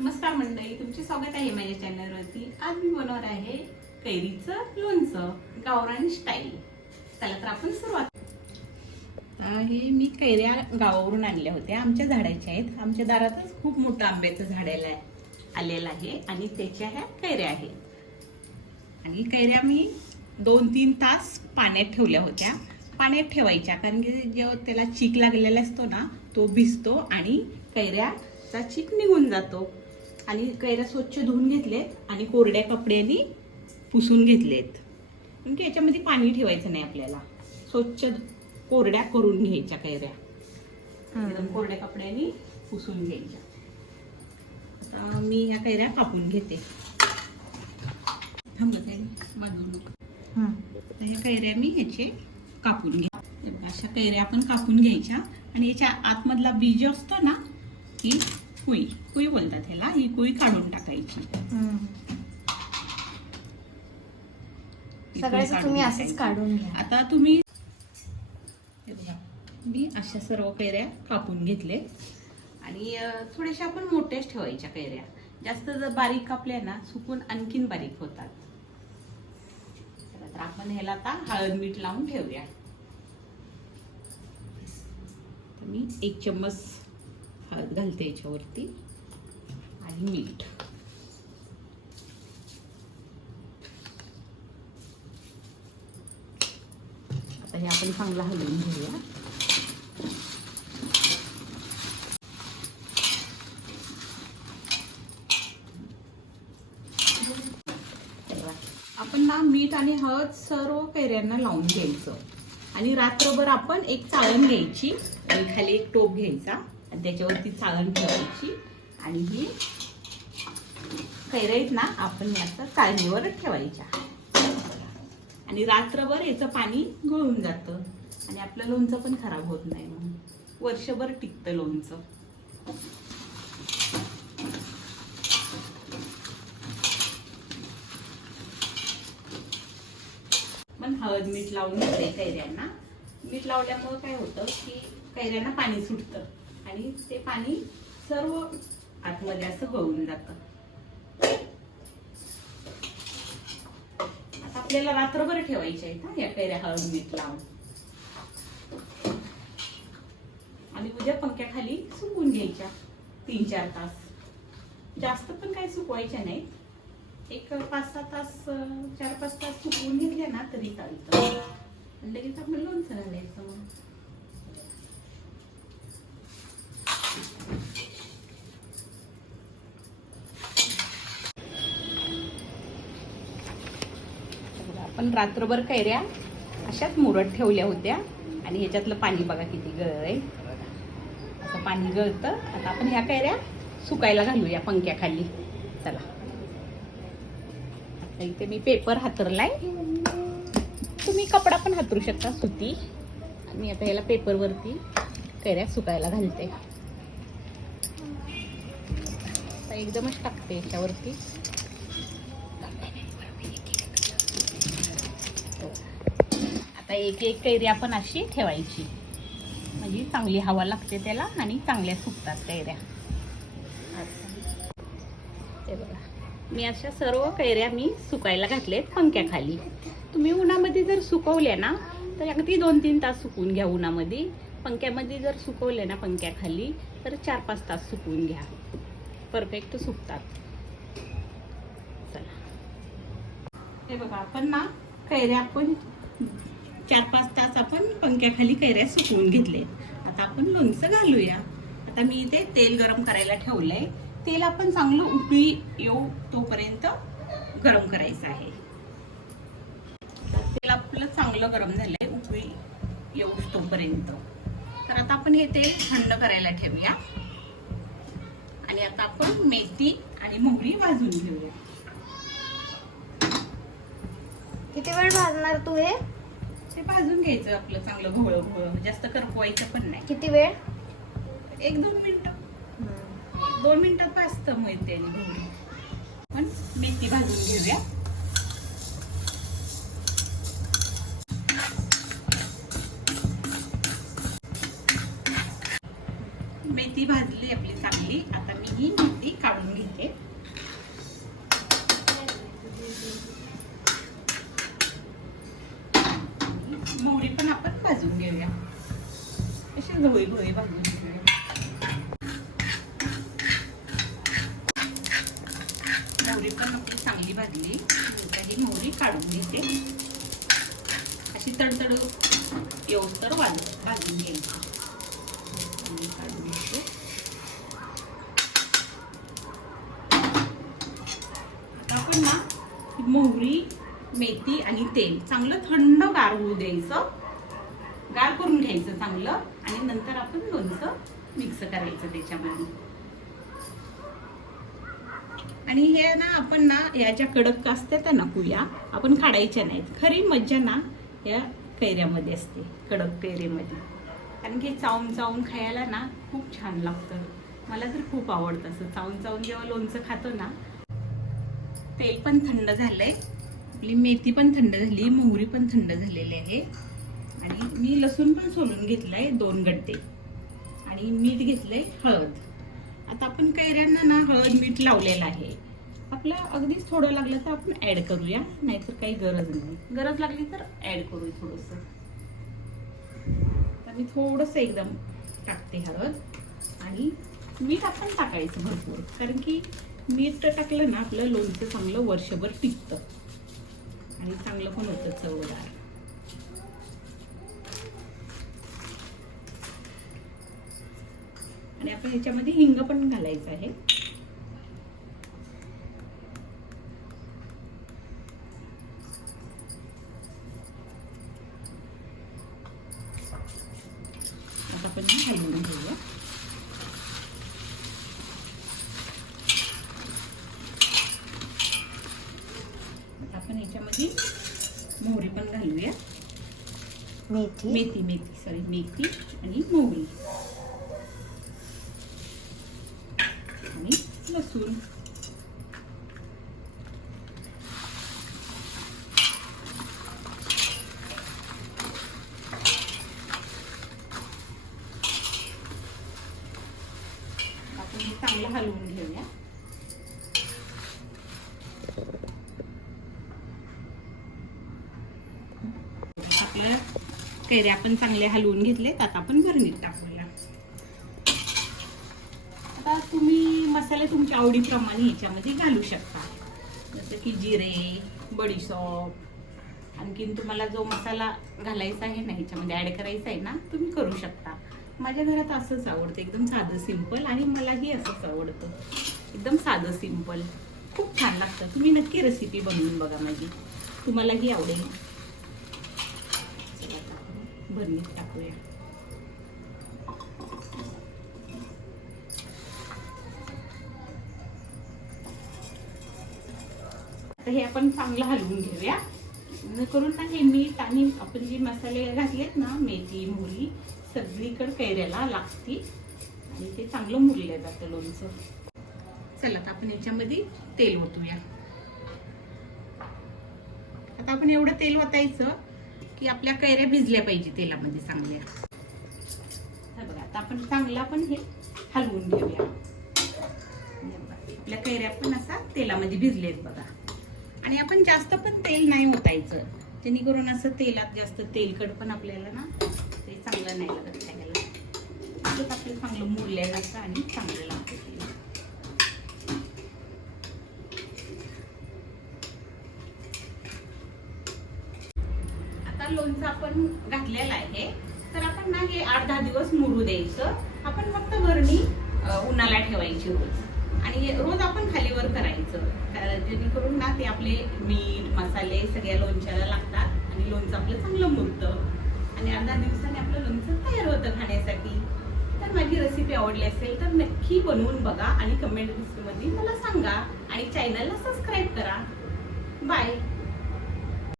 नमस्कार मंडळी तुमचे स्वागत आहे माझ्या चॅनलवरती. आज मी बनवणार आहे कैरीचं लोणचं गावरान स्टाईल चला तर आपण सुरुवात हे मी कैऱ्या गावावरून आणल्या होत्या. आमच्या झाडाच्या आहेत. आमच्या दारातच खूप मोठं आंब्याचं झाडाला आहे आलेलं आहे आणि त्याच्या ह्या कैऱ्या आहेत. आणि कैऱ्या मी दोन तीन तास पाण्यात ठेवल्या होत्या. पाण्यात ठेवायच्या कारण की जेव्हा त्याला चीक लागलेला असतो ना तो भिजतो आणि कैऱ्याचा चीक निघून जातो. आणि कैऱ्या स्वच्छ धुवून घेतलेत आणि कोरड्या कपड्यांनी पुसून घेतलेत. की याच्यामध्ये पाणी ठेवायचं नाही आपल्याला. स्वच्छ कोरड्या करून घ्यायच्या कैऱ्या. एकदम कोरड्या कपड्यांनी पुसून घ्यायच्या. आता मी ह्या कैऱ्या कापून घेते. थांबत आहे ह्या कैऱ्या मी ह्याचे कापून घ्या अशा कैऱ्या आपण कापून घ्यायच्या. आणि याच्या आतमधला बीज असतो ना ही कुई कुई बोलतात ह्याला. ही कुई काढून टाकायची. सगळ्याच तुम्ही असंच टाकायची. काढून घ्या. आता तुम्ही हे मी अशा सर्व कैऱ्या कापून घेतले. आणि थोड्याशा आपण मोठ्याच ठेवायच्या कैऱ्या जास्त जर बारीक कापल्या ना सुकून आणखीन बारीक होतात. तर आपण ह्याला आता हळद मीठ लावून ठेवूया. मी एक चम्मच हळद घालते याच्यावरती आणि मीठ. आता हे आपण चांगलं हलवून घेऊया. आपण ना मीठ आणि हळद सर्व कैऱ्यांना लावून घ्यायचं. आणि रात्रभर आपण एक चाळण घ्यायची आणि खाली एक टोप घ्यायचा. आणि त्याच्यावरती चाळण ठेवायची. आणि ही कैरईत ना आपण याचा चाळणीवर ठेवायच्या. आणि रात्रभर याचं पाणी गळून जातं. आणि आपलं लोणचं पण खराब होत नाही मग वर्षभर टिकतं लोणचं. पण हळद मीठ लावून घेते कैऱ्यांना. मीठ लावल्यामुळं काय होतं की कैऱ्यांना पाणी सुटतं. आणि ते पाणी सर्व आतमध्ये असं गळून जातं. आता आपल्याला रात्रभर ठेवायचे आहेत हा या कैऱ्या हळद मीठ लावून. आणि उद्या पंख्याखाली सुकून घ्यायच्या तीन चार तास. जास्त पण काही सुकवायच्या नाही एक पाच सहा तास चार पाच तास सुकवून घेतल्या ना तरी चालतं. लगेच आपण लोणचं घालायचं. मग बघा, आपण रात्रभर कैऱ्या अशाच मुरत ठेवल्या होत्या. आणि ह्याच्यातलं पाणी बघा किती गळलंय असं पाणी गळतं. आता आपण ह्या कैऱ्या सुकायला घालूया पंख्याखाली. चला. आता इथे मी पेपर हातरलाय. तुम्ही कपडा पण हातरू शकता सुती. आणि आता ह्याला पेपरवरती कैऱ्या सुकायला घालते. एकदमच टाकते याच्यावरती. आता एक एक कैरी आपण अशी ठेवायची. म्हणजे चांगली हवा लागते त्याला आणि चांगल्या सुकतात कैऱ्या. ते बघा. मी अशा सर्व कैऱ्या मी सुकायला घातलेत पंख्याखाली. तुम्ही उन्हामध्ये जर सुकवल्या ना तर अगदी दोन तीन तास सुकवून घ्या उन्हामध्ये. पंख्यामध्ये जर सुकवल्या ना पंख्याखाली तर चार पाच तास सुकवून घ्या. परफेक्ट सुकतात. चला. हे बघा आपण ना कैऱ्या आपण चार पाच तास आपण पंख्याखाली कैऱ्या सुकवून घेतले आता आपण लोणचं घालूया. आता मी इथे तेल गरम करायला ठेवलंय. तेल आपण चांगलं उकळी येऊ तोपर्यंत गरम करायचं आहे. तेल आपलं चांगलं गरम झालंय उकळी येऊ तोपर्यंत. तर आता आपण हे तेल थंड करायला ठेवूया. आणि आता आपण मेथी आणि मोहरी भाजून घेऊया. किती वेळ भाजणार तू हे? ते भाजून घ्यायचं आपलं चांगलं घोळ घोळ. जास्त करपवायचं पण नाही. किती वेळ? एक दोन मिनिटं. दोन मिनिटात भाजतं मिळते आणि घोळी. पण मेथी भाजून घेऊया. मेथी भाजली भाजून घेऊया अशी गवळी भोळी भाजून घेऊया मोहरी पण आपली चांगली भाजली. ही मोहरी काढून घेते. अशी तडतड येऊस तर भाजून घ्यायची काढून घेते. मोहरी मेथी आणि तेल चांगलं थंड गार होऊ द्यायचं. गार करून घ्यायचं चांगलं आणि नंतर आपण लोणचं मिक्स करायचं त्याच्यामध्ये. आणि हे ना आपण ना या ज्या कडक असत्या ना कुया आपण काढायच्या नाहीत. खरी मज्जा ना या कैऱ्यामध्ये असते कडक कैऱ्यामध्ये कारण की चावून चावून खायला ना खूप छान लागतं. मला तर खूप आवडतं असं. चावून चावून जेव्हा लोणचं खातो ना तेल पण थंड झालंय. आपली मेथी पण थंड झाली मोहरी पण थंड झालेली आहे. आणि मी लसूण पण सोलून घेतलंय दोन गड्डे. आणि मीठ घेतलंय हळद. आता आपण कैऱ्यांना ना हळद मीठ लावलेलं आहे. आपलं अगदीच थोडं लागलं तर आपण ऍड करूया. नाहीतर काही गरज नाही. गरज लागली तर ऍड करू थोडस. तर मी थोडस एकदम टाकते हळद. आणि मीठ आपण टाकायचं भरपूर. कारण की मीठ टाकलं ना आपलं लोणचं चांगलं वर्षभर टिकतं. आणि चांगलं पण होतं चवदार. आणि आपण ह्याच्यामध्ये हिंग पण घालायचं आहे. आपण हलवून घेऊया. आता आपण ह्याच्यामध्ये मोहरी पण घालूया. मेथी. मेथी मेथी सॉरी मेथी आणि मोहरी आणि लसूण आपण हे चांगलं हलवून घेऊया आपल्या कैऱ्या आपण चांगले हलवून घेतलेत आता आपण भरणीत टाकूया आता तुम्ही मसाले तुमच्या आवडीप्रमाणे ह्याच्यामध्ये घालू शकता. जसं की जिरे बडीशॉप आणखीन तुम्हाला जो मसाला घालायचा आहे ना ह्याच्यामध्ये ॲड करायचा आहे ना तुम्ही करू शकता. माझ्या घरात असंच आवडतं एकदम साधं सिंपल आणि मलाही असंच आवडतं. एकदम साधं सिंपल खूप छान लागतं. तुम्ही नक्की रेसिपी बनवून बघा माझी. तुम्हालाही आवडेल. चला भरणीत टाकूया. आता हे आपण चांगलं हलवून घेऊया. करून ना हे मीठ आणि आपण जे मसाले घातलेत ना मेथी मोहरी सगळीकडे कैऱ्याला लागती आणि ते चांगलं मुरलं जातं लोणचं. चला आता आपण याच्यामध्ये तेल ओतूया. आता आपण एवढं तेल ओतायचं की आपल्या कैऱ्या भिजल्या पाहिजे तेलामध्ये चांगल्या. बघा आता आपण चांगला पण हे हलवून घेऊया. आपल्या कैऱ्या पण असा तेलामध्ये भिजलेत बघा. आणि आपण जास्त पण तेल नाही ओतायचं. जेणेकरून असं तेलात जास्त तेलकट पण आपल्याला ना ते चांगलं नाही लागत खायला. आपलं चांगलं मुरल्या जातं आणि चांगलं लागतं आता लोणचं आपण घातलेलं आहे. तर आपण ना हे आठ दहा दिवस मुरू द्यायचं. आपण फक्त भरणी उन्हाला ठेवायची होती आणि रोज आपण खालीवर करायचं. कारण जेणेकरून ना ते आपले मीठ मसाले सगळ्या लोणच्याला लागतात आणि लोणचं आपलं चांगलं मुरतं. आणि अर्धा दिवसाने आपलं लोणचं तयार होतं खाण्यासाठी. तर माझी रेसिपी आवडली असेल तर नक्की बनवून बघा आणि कमेंट बॉक्समध्ये मला सांगा आणि चॅनलला सबस्क्राईब करा. बाय